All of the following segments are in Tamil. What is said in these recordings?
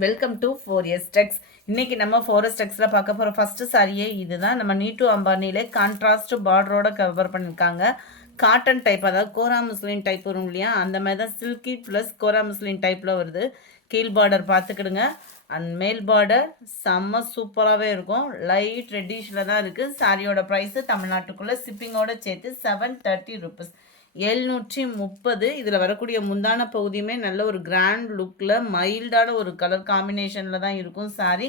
Welcome to 4S Tex. இன்னைக்கு நம்ம 4S Texல பார்க்க போகிற ஃபர்ஸ்ட் சாரியே இதுதான். நம்ம நீட்டு அம்பானிலே கான்ட்ராஸ்ட் பார்டரோட கவர் பண்ணியிருக்காங்க. காட்டன் டைப், அதாவது கோரா முஸ்லின் டைப் வரும் இல்லையா, அந்த மாதிரி தான் சில்கி ப்ளஸ் கோரா முஸ்லின் டைப்பில் வருது. கீழ் பார்டர் பார்த்துக்கிடுங்க. அண்ட் மேல் பார்டர் செம்ம சூப்பராகவே இருக்கும். லைட் ரெட்டிஷில் தான் இருக்குது. சாரியோட ப்ரைஸு தமிழ்நாட்டுக்குள்ளே ஷிப்பிங்கோட சேர்த்து 730 rupees. 730. இதில் வரக்கூடிய முந்தான பகுதியுமே நல்ல ஒரு கிராண்ட் லுக்கில் மைல்டான ஒரு கலர் காம்பினேஷனில் தான் இருக்கும் சாரி.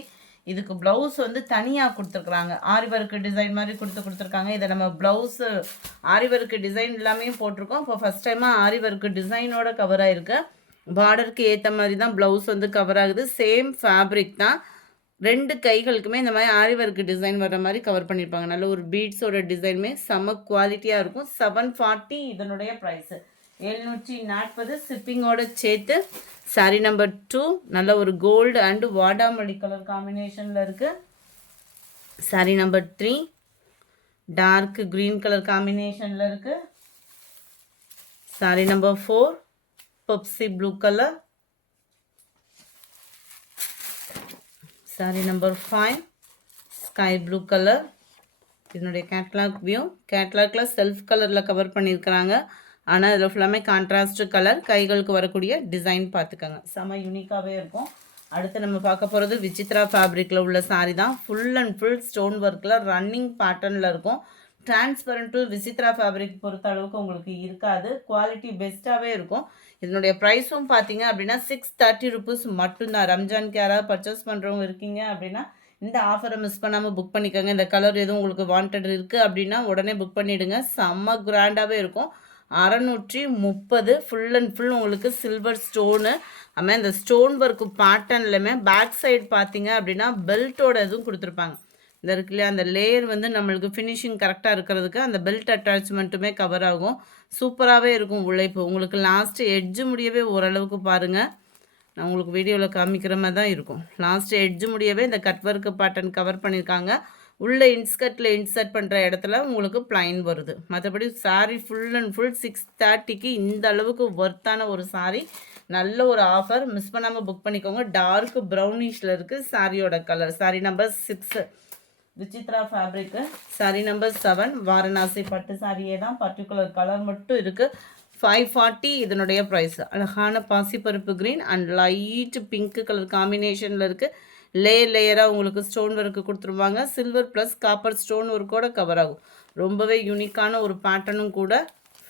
இதுக்கு ப்ளவுஸ் வந்து தனியாக கொடுத்துருக்குறாங்க. ஆரி ஒர்க்கு டிசைன் மாதிரி கொடுத்துருக்காங்க. இதை நம்ம ப்ளவுஸு ஆரி ஒர்க்கு டிசைன் எல்லாமே போட்டிருக்கோம். இப்போ ஃபஸ்ட் டைமாக ஆரி ஒர்க்கு டிசைனோட கவர் ஆகிருக்கு. பார்டருக்கு ஏற்ற மாதிரி தான் ப்ளவுஸ் வந்து கவர் ஆகுது. சேம் ஃபேப்ரிக் தான். ரெண்டு கைகளுக்குமே இந்த மாதிரி ஆரி ஒர்க் டிசைன் வர்ற மாதிரி கவர் பண்ணியிருப்பாங்க. நல்ல ஒரு பீட்ஸோட டிசைனுமே செம்ம குவாலிட்டியாக இருக்கும். 740 இதனுடைய ப்ரைஸு. 740 ஷிப்பிங்கோட சேர்த்து. சாரி நம்பர் 2 நல்ல ஒரு கோல்டு அண்டு வாடாமல்லி கலர் காம்பினேஷனில் இருக்குது. Saree number 3 dark green colour காம்பினேஷனில் இருக்குது. Saree number 4 Pepsi blue colour. Saree number 5 sky blue colour. இதனுடைய கேட்லாக் வியூ. கேட்லாகில் செல்ஃப் கலரில் கவர் பண்ணியிருக்கிறாங்க. ஆனால் இதில் ஃபுல்லாமே கான்ட்ராஸ்ட் கலர். கைகளுக்கு வரக்கூடிய டிசைன் பார்த்துக்கோங்க, செம்ம யூனிக்காகவே இருக்கும். அடுத்து நம்ம பார்க்க போகிறது விசித்ரா ஃபேப்ரிக்கில் உள்ள சாரி தான். ஃபுல் அண்ட் ஃபுல் ஸ்டோன் ஒர்க்கில் ரன்னிங் பேட்டர்னில் இருக்கும். டிரான்ஸ்பரண்ட்டு விசித்ரா ஃபேப்ரிக் பொறுத்த அளவுக்கு உங்களுக்கு இருக்காது. குவாலிட்டி பெஸ்ட்டாகவே இருக்கும். இதனுடைய ப்ரைஸும் பார்த்தீங்க அப்படின்னா 630 rupees மட்டும்தான். ரம்ஜானுக்கு யாராவது பர்ச்சேஸ் பண்ணுறவங்க இருக்கீங்க அப்படின்னா இந்த ஆஃபரை மிஸ் பண்ணாமல் புக் பண்ணிக்கோங்க. இந்த கலர் எதுவும் உங்களுக்கு வாண்டட் இருக்குது அப்படின்னா உடனே புக் பண்ணிவிடுங்க. செம்ம கிராண்டாகவே இருக்கும். 630. ஃபுல் அண்ட் ஃபுல் உங்களுக்கு சில்வர் ஸ்டோனு. அதுமாதிரி இந்த ஸ்டோன் ஒர்க்கு பேட்டர்ன்லையுமே பேக் சைடு பார்த்தீங்க அப்படின்னா பெல்ட்டோட இதுவும் கொடுத்துருப்பாங்க. இந்த இருக்கு இல்லையா, அந்த லேயர் வந்து நம்மளுக்கு ஃபினிஷிங் கரெக்டாக இருக்கிறதுக்கு அந்த பெல்ட் அட்டாச்மெண்ட்டுமே கவர் ஆகும். சூப்பராகவே இருக்கும் உழைப்பு. உங்களுக்கு லாஸ்ட்டு எட்ஜு முடியவே ஓரளவுக்கு பாருங்கள், நான் உங்களுக்கு வீடியோவில் காமிக்கிற மாதிரி தான் இருக்கும். லாஸ்ட்டு எட்ஜு முடியவே இந்த கட் ஒர்க்கு பேட்டர்ன் கவர் பண்ணியிருக்காங்க. உள்ளே இன்ஸ்கர்ட்டில் இன்சர்ட் பண்ணுற இடத்துல உங்களுக்கு ப்ளைன் வருது. மற்றபடி சாரீ ஃபுல் அண்ட் ஃபுல் 630க்கு இந்த அளவுக்கு ஒர்த்தான ஒரு சாரீ. நல்ல ஒரு ஆஃபர், மிஸ் பண்ணாமல் புக் பண்ணிக்கோங்க. டார்க் ப்ரௌனிஷில் இருக்குது சாரியோட colour. Saree number 6 Vichitra fabric. Saree number 7 Varanasi பட்டு சாரியே தான், பர்டிகுலர் கலர் மட்டும் இருக்குது. 540 இதனுடைய ப்ரைஸ். அழகான பாசிப்பருப்பு green and light pink colour காம்பினேஷனில் இருக்குது. லேயராக உங்களுக்கு ஸ்டோன் ஒர்க்கு கொடுத்துருவாங்க. சில்வர் ப்ளஸ் காப்பர் ஸ்டோன் ஒர்க்கோட கவர் ஆகும். ரொம்பவே யூனிக்கான ஒரு பேட்டர்னும் கூட.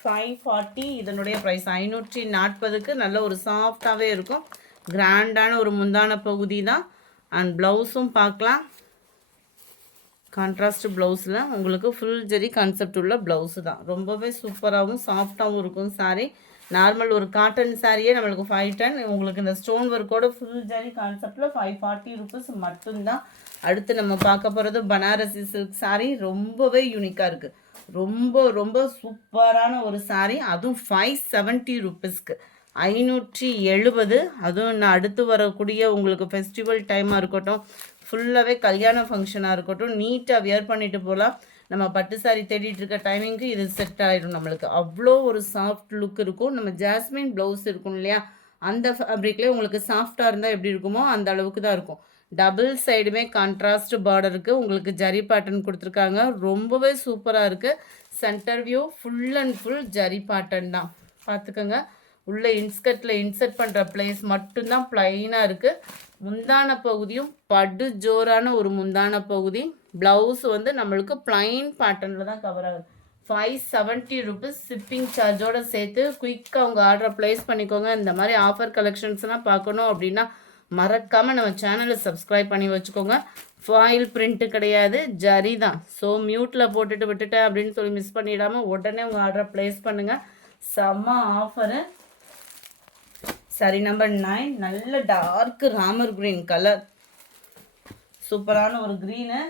540 இதனுடைய ப்ரைஸ். 540க்கு நல்ல ஒரு சாஃப்டாகவே இருக்கும். கிராண்டான ஒரு முந்தான பகுதி தான். அண்ட் ப்ளவுஸும் பார்க்கலாம். கான்ட்ராஸ்ட் ப்ளவுஸில் உங்களுக்கு ஃபுல் ஜெரி கான்செப்ட் உள்ள ப்ளவுஸு தான். ரொம்பவே சூப்பராகவும் சாஃப்டாகவும் இருக்கும் சாரீ. நார்மல் ஒரு காட்டன் சாரியே நம்மளுக்கு 510. உங்களுக்கு இந்த ஸ்டோன் ஒர்க்கோட ஃபுல் ஜெரி கான்செப்டில் 540 rupees மட்டும்தான். அடுத்து நம்ம பார்க்க போகிறது பனாரசி சில்க் சாரீ. ரொம்பவே யூனிக்காக இருக்குது. ரொம்ப ரொம்ப சூப்பரான ஒரு சாரீ. அதுவும் 570 rupeesக்கு. 570. அதுவும் இன்னும் அடுத்து வரக்கூடிய உங்களுக்கு ஃபெஸ்டிவல் டைமாக இருக்கட்டும், ஃபுல்லாகவே கல்யாண ஃபங்க்ஷனாக இருக்கட்டும், நீட்டாக வியர் பண்ணிட்டு போகலாம். நம்ம பட்டு சாரி தேடிட்டு இருக்க டைமிங்க்கு இது செட் ஆகிடும் நம்மளுக்கு. அவ்வளோ ஒரு சாஃப்ட் லுக் இருக்கும். நம்ம ஜாஸ்மின் ப்ளவுஸ் இருக்கும் இல்லையா, அந்த ஃபேப்ரிக்லேயே உங்களுக்கு சாஃப்டாக இருந்தால் எப்படி இருக்குமோ அந்த அளவுக்கு தான் இருக்கும். டபுள் சைடுமே கான்ட்ராஸ்ட் பார்டருக்கு உங்களுக்கு ஜரி பேட்டர்ன் கொடுத்துருக்காங்க. ரொம்பவே சூப்பராக இருக்குது. Centre view full and full zari pattern தான் பார்த்துக்கோங்க. உள்ள இன்ஸ்கர்ட்டில் இன்சர்ட் பண்ணுற பிளேஸ் மட்டும்தான் ப்ளைனாக இருக்குது. முந்தான பகுதியும் படு ஜோரான ஒரு முந்தான பகுதி. ப்ளவுஸ் வந்து நம்மளுக்கு ப்ளைன் பேட்டர்னில் தான் கவர் ஆகுது. 570 rupees ஷிப்பிங் சார்ஜோடு சேர்த்து. குயிக்காக உங்கள் ஆர்டரை ப்ளேஸ் பண்ணிக்கோங்க. இந்த மாதிரி ஆஃபர் கலெக்ஷன்ஸ்லாம் பார்க்கணும் அப்படின்னா மறக்காமல் நம்ம சேனலை சப்ஸ்கிரைப் பண்ணி வச்சுக்கோங்க. ஃபாயில் பிரிண்ட்டு கிடையாது, ஜரி தான். ஸோ மியூட்டில் போட்டுட்டு விட்டுட்டேன் அப்படின்னு சொல்லி மிஸ் பண்ணிடாமல் உடனே உங்கள் ஆர்டரை ப்ளேஸ் பண்ணுங்கள். செம்ம ஆஃபரு. சாரி நம்பர் 9 நல்ல டார்க் ராமர் க்ரீன் கலர். சூப்பரான ஒரு க்ரீனு.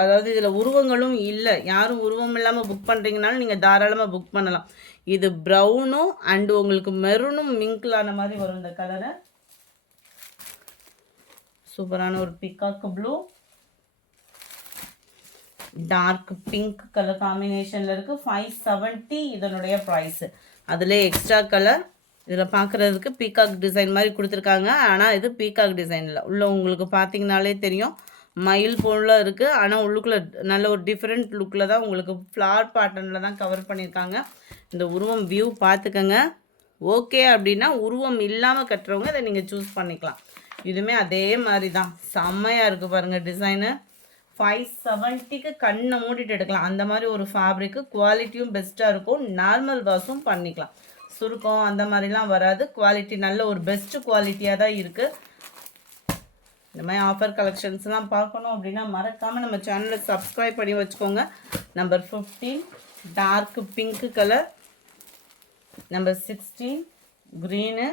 அதாவது இதில் உருவங்களும் இல்லை. யாரும் உருவம் இல்லாமல் புக் பண்ணுறீங்கனாலும் நீங்கள் தாராளமாக புக் பண்ணலாம். இது ப்ரௌனும் அண்டு உங்களுக்கு மெரூனும் மிங்கிளான மாதிரி வரும் இந்த கலரு. சூப்பரான ஒரு peacock blue, dark pink colour காம்பினேஷனில் இருக்குது. 570 இதனுடைய ப்ரைஸு. அதில் எக்ஸ்ட்ரா கலர் இதில் பார்க்குறதுக்கு பீகாக் டிசைன் மாதிரி கொடுத்துருக்காங்க. ஆனால் இது பீகாக் டிசைனில் உள்ள உங்களுக்கு பார்த்தீங்கனாலே தெரியும் மயில் போல இருக்குது. ஆனால் உள்ளுக்குள்ளே நல்ல ஒரு டிஃப்ரெண்ட் லுக்கில் தான் உங்களுக்கு ஃப்ளார் பேட்டர்னில் தான் கவர் பண்ணியிருக்காங்க. இந்த உருவம் வியூ பார்த்துக்கங்க. ஓகே அப்படின்னா உருவம் இல்லாமல் கட்டுறவங்க இதை நீங்கள் சூஸ் பண்ணிக்கலாம். இதுவுமே அதே மாதிரி தான் செம்மையாக இருக்குது பாருங்கள் டிசைனு. 570க்கு கண்ணை மூடிட்டு எடுக்கலாம். அந்த மாதிரி ஒரு ஃபேப்ரிக்கு குவாலிட்டியும் பெஸ்ட்டாக இருக்கும். நார்மல் வாஷும் பண்ணிக்கலாம். சுருக்கம் அந்த மாதிரிலாம் வராது. குவாலிட்டி நல்ல ஒரு பெஸ்ட்டு குவாலிட்டியாக தான் இருக்குது. இந்த மாதிரி ஆஃபர் கலெக்ஷன்ஸ்லாம் பார்க்கணும் அப்படின்னா மறக்காமல் நம்ம சேனலை சப்ஸ்கிரைப் பண்ணி வச்சுக்கோங்க. Number 15 dark pink colour, number 16 green,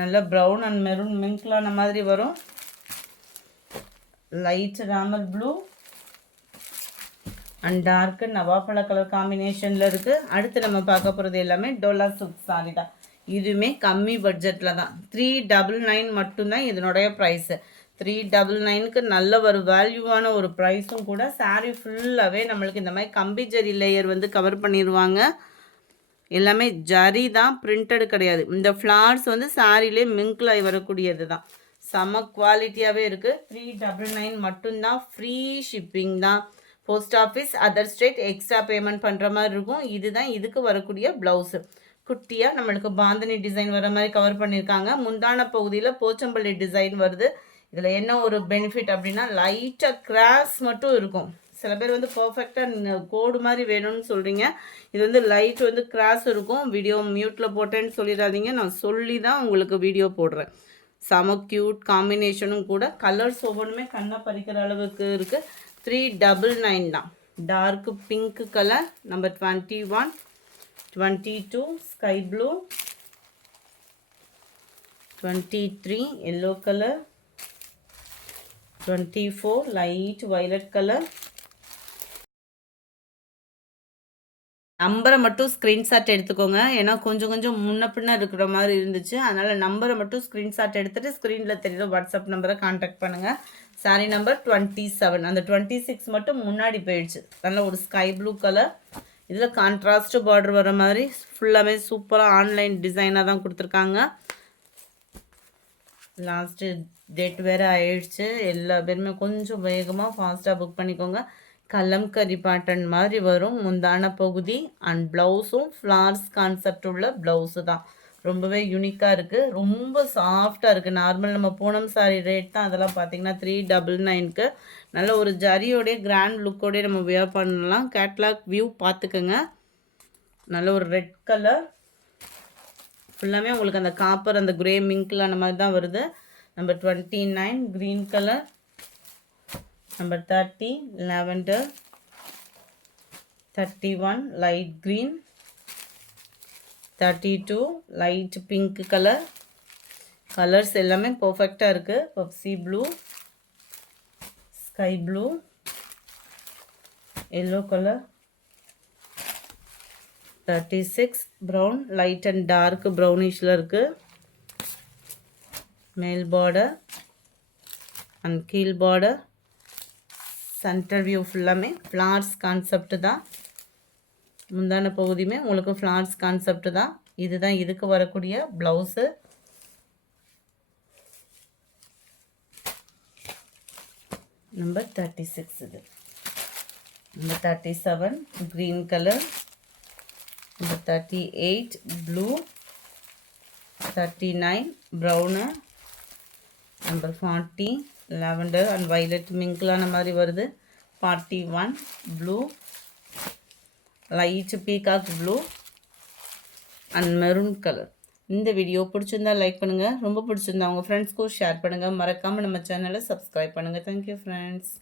நல்ல ப்ரௌன் அண்ட் மெரூன் மிங்க்லான மாதிரி வரும். Light Ramar blue and dark நவாப்பழ கலர் காம்பினேஷனில் இருக்குது. அடுத்து நம்ம பார்க்க போகிறது எல்லாமே டோலா சில்க் சாரி தான். இதுவுமே கம்மி பட்ஜெட்டில் தான். 399 மட்டும்தான் இதனுடைய ப்ரைஸு. 399க்கு நல்ல ஒரு வேல்யூவான ஒரு ப்ரைஸும் கூட. சாரீ ஃபுல்லாகவே நம்மளுக்கு இந்த மாதிரி கம்பி ஜரி லேயர் வந்து கவர் பண்ணிடுவாங்க. எல்லாமே ஜரி தான், பிரிண்டட் கிடையாது. இந்த ஃப்ளார்ஸ் வந்து சாரிலே மிங்கில் வரக்கூடியது தான். செம குவாலிட்டியாகவே இருக்குது. 399 மட்டும்தான். ஃப்ரீ ஷிப்பிங் தான். Post office other state extra payment பண்ணுற மாதிரி இருக்கும். இதுதான் இதுக்கு வரக்கூடிய ப்ளவுஸு. குட்டியாக நம்மளுக்கு பாந்தனி டிசைன் வர மாதிரி கவர் பண்ணியிருக்காங்க. முந்தான பகுதியில் போச்சம்பள்ளி டிசைன் வருது. இதில் என்ன ஒரு பெனிஃபிட் அப்படின்னா லைட்டாக கிராஸ் மட்டும் இருக்கும். சில பேர் வந்து பர்ஃபெக்டாக கோடு மாதிரி வேணும்னு சொல்கிறீங்க. இது வந்து லைட் வந்து கிராஸ் இருக்கும். வீடியோ மியூட்டில் போட்டேன்னு சொல்லிடாதீங்க. நான் சொல்லி தான் உங்களுக்கு வீடியோ போடுறேன். செம க்யூட் காம்பினேஷனும் கூட. கலர்ஸ் ஒவ்வொன்றுமே கண்ணை பறிக்கிற அளவுக்கு இருக்குது. 399 தான். Dark pink colour, number 21, 22 sky blue, 23 yellow colour, 24 light violet colour. நம்பரை மட்டும் ஸ்க்ரீன்ஷாட் எடுத்துக்கோங்க. ஏன்னா கொஞ்சம் முன்ன பின்ன இருக்கிற மாதிரி இருந்துச்சு. அதனால் நம்பரை மட்டும் ஸ்க்ரீன்ஷாட் எடுத்துகிட்டு ஸ்க்ரீனில் தெரியுற வாட்ஸ்அப் நம்பரை கான்டாக்ட் பண்ணுங்கள். சாரீ நம்பர் 27. அந்த 26 மட்டும் முன்னாடி போயிடுச்சு. நல்ல ஒரு ஸ்கை ப்ளூ கலர். இதில் கான்ட்ராஸ்ட் பார்டர் வர மாதிரி ஃபுல்லாகவே சூப்பராக ஆன்லைன் டிசைனாக தான் கொடுத்துருக்காங்க. லாஸ்ட்டு டேட் வேறு ஆயிடுச்சு. எல்லா பேருமே கொஞ்சம் வேகமாக ஃபாஸ்ட்டாக புக் பண்ணிக்கோங்க. கலம்கரி பேட்டர்ன் மாதிரி வரும் முந்தான பகுதி. அண்ட் ப்ளவுஸும் ஃப்ளார்ஸ் கான்செப்ட் உள்ள ப்ளவுஸு தான். ரொம்பவே யூனிக்காக இருக்குது. ரொம்ப சாஃப்டாக இருக்குது. நார்மல் நம்ம பூனம் சாரி ரேட் தான். அதெல்லாம் பார்த்திங்கன்னா 399க்கு நல்ல ஒரு ஜரியோடைய கிராண்ட் லுக்கோடைய நம்ம வியர் பண்ணலாம். கேட்லாக் வியூ பார்த்துக்கோங்க. நல்ல ஒரு ரெட் கலர் ஃபுல்லாமே உங்களுக்கு அந்த காப்பர் அந்த கிரே மிங்க்ல அந்த மாதிரி தான் வருது. Number 29 green colour, number 30 lavender, 31 light green, 32 light pink color. Colours எல்லாமே பர்ஃபெக்டாக இருக்குது. Pepsi blue, sky blue, yellow colour, 36 brown light and dark ப்ரௌனிஷில் இருக்குது. மேல் பார்டர் அண்ட் கீழ் பார்டர். சென்டர் வியூ ஃபுல்லாமே ஃப்ளார்ஸ் கான்செப்ட் தான். முந்தான பகுதியுமே உங்களுக்கு ஃப்ளார்ஸ் கான்செப்ட் தான். இதுதான் இதுக்கு வரக்கூடிய ப்ளவுஸு. நம்பர் 36 இது. Number 37 green colour, number 38 blue, 39 brown, number 40 lavender and violet மிங்கிளான மாதிரி வருது. 41 blue, light peacock blue and maroon colour. இந்த வீடியோ பிடிச்சிருந்தா லைக் பண்ணுங்கள். ரொம்ப பிடிச்சிருந்தா உங்கள் ஃப்ரெண்ட்ஸ்க்கும் ஷேர் பண்ணுங்கள். மறக்காமல் நம்ம சேனலை சப்ஸ்கிரைப் பண்ணுங்கள். Thank you friends.